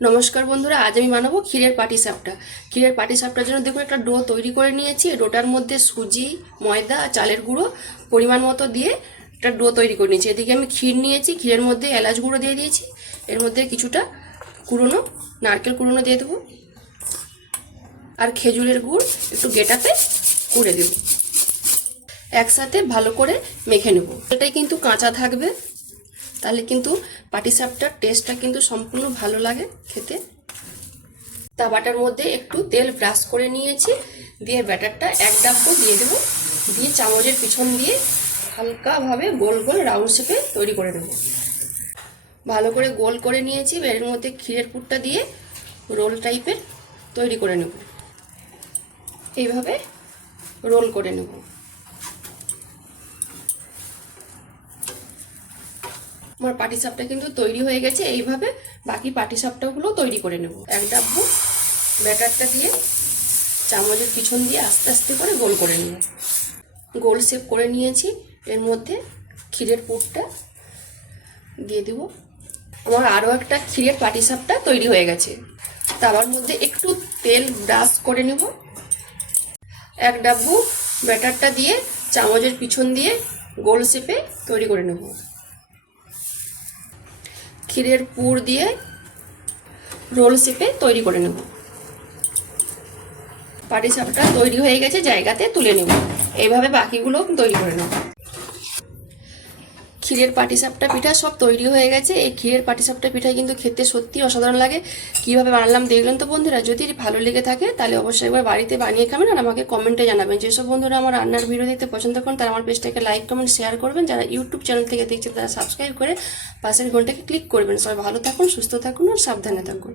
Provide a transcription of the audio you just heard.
নমস্কার বন্ধুরা, আজ আমি বানাবো ক্ষীরের পাটিসাপটা। ক্ষীরের পাটিসাপটার জন্য দেখুন একটা ডো তৈরি করে নিয়েছি। ডোটার মধ্যে সুজি, ময়দা আর চালের গুঁড়ো পরিমাণ মতো দিয়ে একটা ডো তৈরি করে নিয়েছি। এদিকে আমি ক্ষীর নিয়েছি, ক্ষীরের মধ্যে এলাচ গুঁড়ো দিয়ে দিয়েছি। এর মধ্যে কিছুটা কুড়োনো নারকেল কুড়োনো দিয়ে দেবো, আর খেজুরের গুড় একটু গেটাতে কুড়ে দেবো। একসাথে ভালো করে মেখে নেব। এটাই কিন্তু কাঁচা থাকবে, তাহলে কিন্তু পাটিসাপটার টেস্টটা কিন্তু সম্পূর্ণ ভালো লাগে খেতে। তাওয়াটার মধ্যে একটু তেল ব্রাশ করে নিয়েছি, দিয়ে ব্যাটারটা এক ডাব্বো দিয়ে দেবো। দিয়ে চামচের পিছন দিয়ে হালকাভাবে গোল গোল রাউন্ড শেপে তৈরি করে নেব। ভালো করে গোল করে নিয়েছি, এর মধ্যে ক্ষীরের পুরটা দিয়ে রোল টাইপের তৈরি করে নেব। এইভাবে রোল করে নেব। আমার পাটিসাপটা কিন্তু তৈরি হয়ে গেছে। এইভাবে বাকি পাটিসাপটাগুলো তৈরি করে নেব। এক ডাব্বো ব্যাটারটা দিয়ে চামচের পিছন দিয়ে আস্তে আস্তে করে গোল করে নেব। গোল শেপ করে নিয়েছি, এর মধ্যে ক্ষীরের পুরটা দিয়ে দেব। আমার আরও একটা ক্ষীরের পাটিসাপটা তৈরি হয়ে গেছে। তাওয়ার মধ্যে একটু তেল ব্রাশ করে নেব। এক ডাব্বু ব্যাটারটা দিয়ে চামচের পিছন দিয়ে গোল শেপে তৈরি করে নেব। ক্ষীরের পুর দিয়ে রোল শেপে তৈরি করে নেব। পাটিসাপটা তৈরি হয়ে গেছে, জায়গাতে তুলে নেব। এইভাবে বাকিগুলো তৈরি করে নেব। ক্ষীরের পাটিসাপটা পিঠা সব তৈরি হয়ে গেছে। এই ক্ষীরের পাটিসাপটা পিঠা কিন্তু খেতে সত্যি অসাধারণ লাগে। কিভাবে বানালাম দেখলেন তো বন্ধুরা। যদি ভালো লেগে থাকে তাহলে অবশ্যই একবার বাড়িতে বানিয়ে খাবেন, আর আমাকে কমেন্টে জানাবেন। যেসব বন্ধুরা আমার রান্নার ভিডিও দেখতে পছন্দ করেন তারা আমার পেজটাকে লাইক কমেন্ট শেয়ার করবেন। যারা ইউটিউব চ্যানেল থেকে দেখছে তারা সাবস্ক্রাইব করে পাশের ঘন্টাকে ক্লিক করবেন। সবাই ভালো থাকুন, সুস্থ থাকুন আর সাবধানে থাকুন।